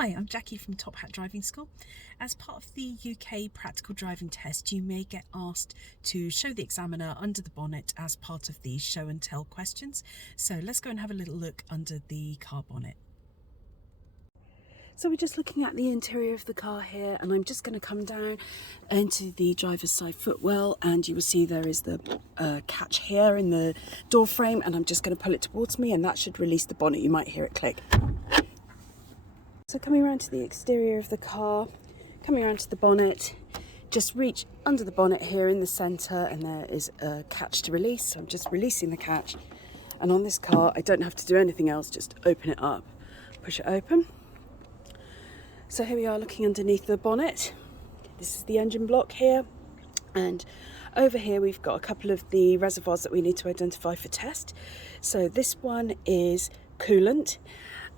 Hi, I'm Jackie from Top Hat Driving School. As part of the UK practical driving test, you may get asked to show the examiner under the bonnet as part of the show and tell questions. So let's go and have a little look under the car bonnet. So we're just looking at the interior of the car here, and I'm just going to come down into the driver's side footwell, and you will see there is the catch here in the door frame, and I'm just going to pull it towards me, and that should release the bonnet. You might hear it click. So coming around to the exterior of the car, coming around to the bonnet, just reach under the bonnet here in the centre, and there is a catch to release. So I'm just releasing the catch, and on this car I don't have to do anything else, just open it up, push it open. So here we are looking underneath the bonnet. This is the engine block here, and over here we've got a couple of the reservoirs that we need to identify for test. So this one is coolant.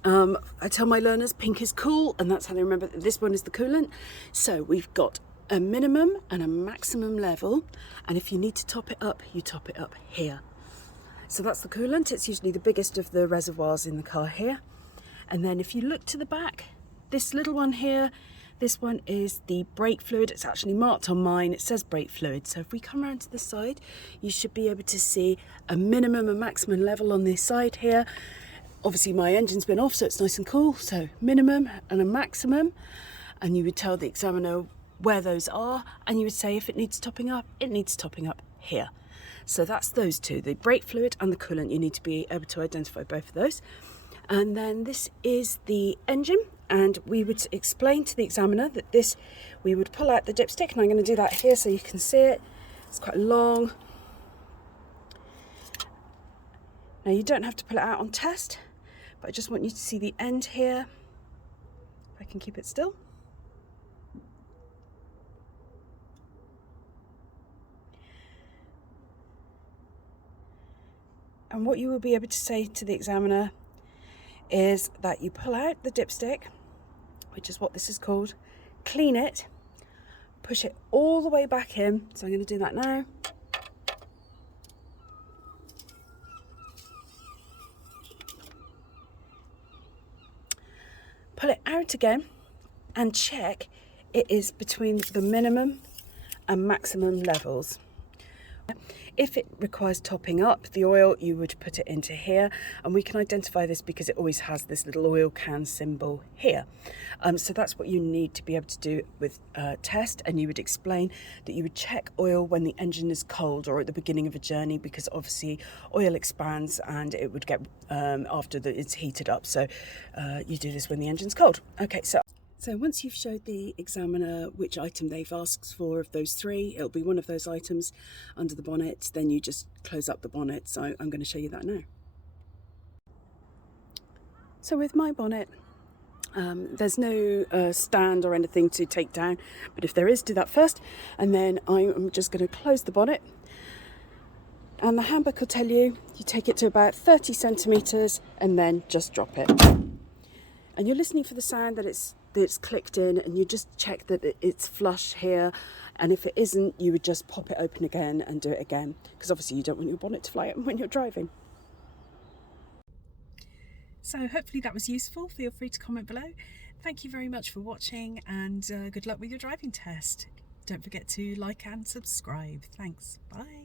I tell my learners pink is cool, and that's how they remember that this one is the coolant. So we've got a minimum and a maximum level, and if you need to top it up, you top it up here. So that's the coolant. It's usually the biggest of the reservoirs in the car here. And then if you look to the back, this little one here, this one is the brake fluid. It's actually marked on mine, it says brake fluid. So if we come around to the side, you should be able to see a minimum and maximum level on this side here. Obviously my engine's been off, so it's nice and cool. So minimum and a maximum, and you would tell the examiner where those are, and you would say if it needs topping up, it needs topping up here. So that's those two, the brake fluid and the coolant. You need to be able to identify both of those. And then this is the engine, and we would explain to the examiner that this, we would pull out the dipstick, and I'm going to do that here so you can see it. It's quite long. Now you don't have to pull it out on test, but I just want you to see the end here. If I can keep it still. And what you will be able to say to the examiner is that you pull out the dipstick, which is what this is called, clean it, push it all the way back in. So I'm going to do that now. Pull it out again and check it is between the minimum and maximum levels. If it requires topping up the oil, you would put it into here, and we can identify this because it always has this little oil can symbol here. So that's what you need to be able to do with test, and you would explain that you would check oil when the engine is cold or at the beginning of a journey, because obviously oil expands and it would get after it's heated up. So you do this when the engine's cold. Okay, so once you've showed the examiner which item they've asked for of those three, it'll be one of those items under the bonnet, then you just close up the bonnet. So I'm going to show you that now. So with my bonnet, there's no stand or anything to take down, but if there is, do that first. And then I'm just going to close the bonnet. And the handbook will tell you, you take it to about 30 centimetres and then just drop it. And you're listening for the sound that it's clicked in, and you just check that it's flush here, and if it isn't, you would just pop it open again and do it again, because obviously you don't want your bonnet to fly open when you're driving. So hopefully that was useful. Feel free to comment below. Thank you very much for watching, and good luck with your driving test. Don't forget to like and subscribe. Thanks. Bye.